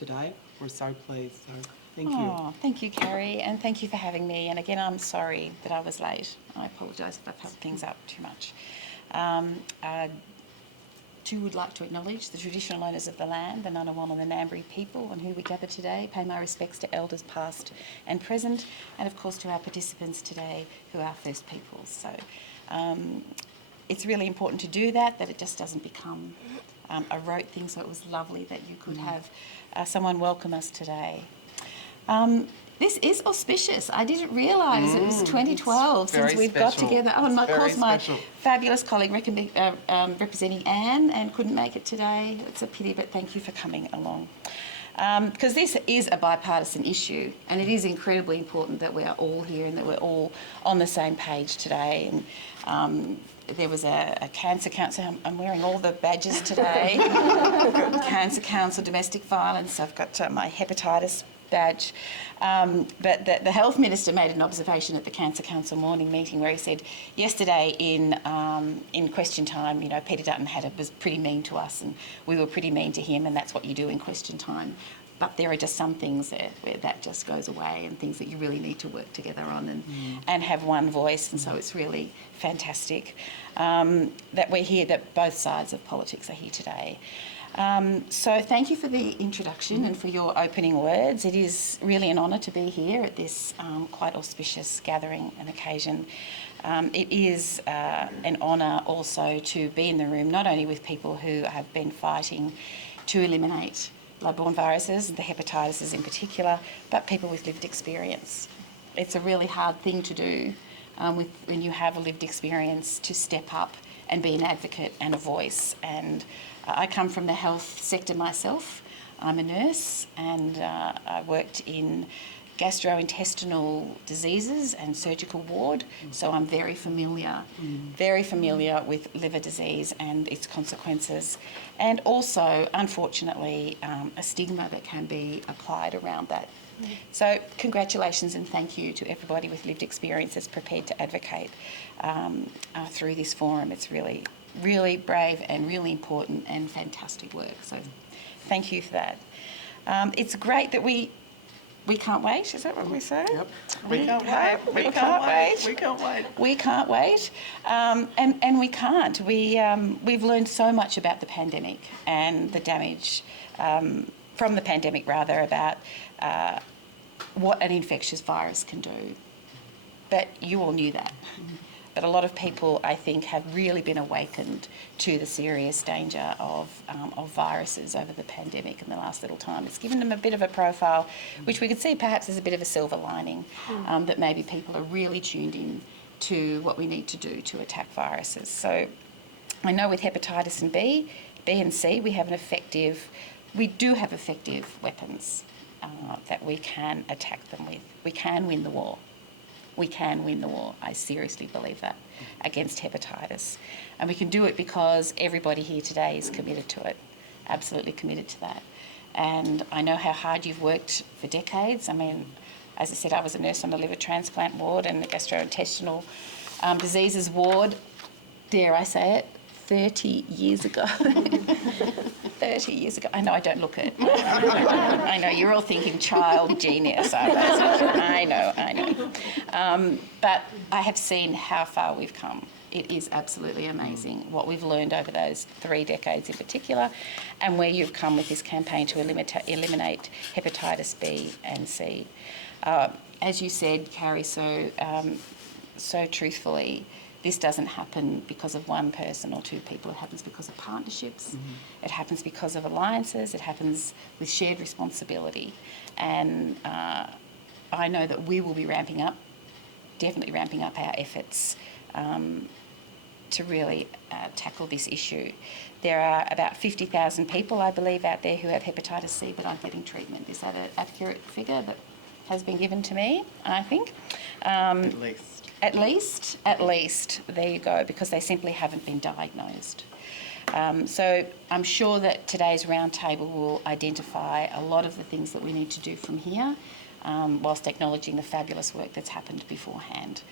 today. We're so pleased. So thank you. Oh, thank you, Carrie, and thank you for having me. And again, I'm sorry that I was late. I apologise if I've held things up too much. I too would like to acknowledge the traditional owners of the land, the Ngunnawal and the Ngambri people on who we gather today, pay my respects to elders past and present, and of course to our participants today who are First Peoples. So it's really important to do that it just doesn't become a rote thing. So it was lovely that you could have someone welcome us today. This is auspicious. I didn't realise it was 2012 since we've got together. Oh, and of course my fabulous colleague representing Anne and couldn't make it today. It's a pity, but thank you for coming along. Because this is a bipartisan issue, and it is incredibly important that we are all here and that we're all on the same page today. And there was a Cancer Council. I'm wearing all the badges today. Cancer Council, domestic violence. I've got my hepatitis badge. But the Health Minister made an observation at the Cancer Council morning meeting where he said yesterday in question time, Peter Dutton was pretty mean to us and we were pretty mean to him, and that's what you do in question time. But there are just some things there where that just goes away, and things that you really need to work together on and have one voice. And so it's really fantastic that we're here, that both sides of politics are here today. So thank you for the introduction and for your opening words. It is really an honour to be here at this quite auspicious gathering and occasion. It is an honour also to be in the room, not only with people who have been fighting to eliminate blood-borne viruses, the hepatitis in particular, but people with lived experience. It's a really hard thing to do when you have a lived experience, to step up and be an advocate and a voice. And I come from the health sector myself. I'm a nurse, and I worked in gastrointestinal diseases and surgical ward, so I'm very familiar with liver disease and its consequences, and also, unfortunately, a stigma that can be applied around that. So congratulations and thank you to everybody with lived experience that's prepared to advocate through this forum. It's really, really brave and really important and fantastic work. So thank you for that. It's great that we can't wait, is that what we say? Yep. We can't wait. We can't wait. We can't wait. We can't wait. And we can't. We've learned so much about the pandemic and the damage from the pandemic, rather, about what an infectious virus can do. But you all knew that. But a lot of people, I think, have really been awakened to the serious danger of viruses over the pandemic in the last little time. It's given them a bit of a profile, which we could see perhaps as a bit of a silver lining, that maybe people are really tuned in to what we need to do to attack viruses. So I know with hepatitis and B and C, we do have effective weapons that we can attack them with. We can win the war. We can win the war. I seriously believe that, against hepatitis. And we can do it because everybody here today is committed to it, absolutely committed to that. And I know how hard you've worked for decades. I mean, as I said, I was a nurse on the liver transplant ward and the gastrointestinal diseases ward, dare I say it, 30 years ago. 30 years ago. I know I don't look it. I know you're all thinking child genius. I know. But I have seen how far we've come. It is absolutely amazing what we've learned over those 3 decades in particular, and where you've come with this campaign to eliminate hepatitis B and C. As you said, Carrie, so truthfully, this doesn't happen because of one person or 2 people. It happens because of partnerships. It happens because of alliances. It happens with shared responsibility. And I know that we will be definitely ramping up our efforts to really tackle this issue. There are about 50,000 people, I believe, out there who have hepatitis C but aren't getting treatment. Is that an accurate figure that has been given to me, I think? At least, there you go, because they simply haven't been diagnosed. So I'm sure that today's roundtable will identify a lot of the things that we need to do from here, whilst acknowledging the fabulous work that's happened beforehand.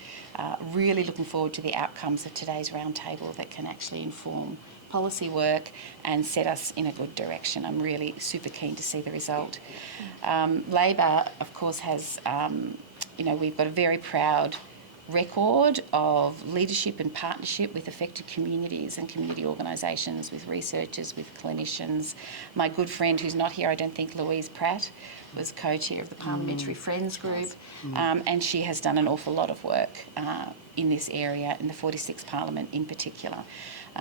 Really looking forward to the outcomes of today's roundtable that can actually inform policy work and set us in a good direction. I'm really super keen to see the result. Labor, of course, has, we've got a very proud record of leadership and partnership with affected communities and community organisations, with researchers, with clinicians. My good friend who's not here, I don't think, Louise Pratt, was co-chair of the Parliamentary Friends Group, and she has done an awful lot of work in this area, in the 46th Parliament in particular.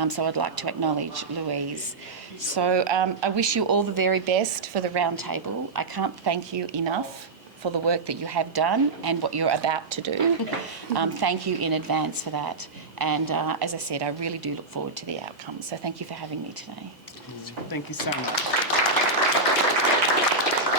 So I'd like to acknowledge Louise. So I wish you all the very best for the roundtable. I can't thank you enough for the work that you have done and what you're about to do. Thank you in advance for that. And as I said, I really do look forward to the outcome. So thank you for having me today. Thank you so much.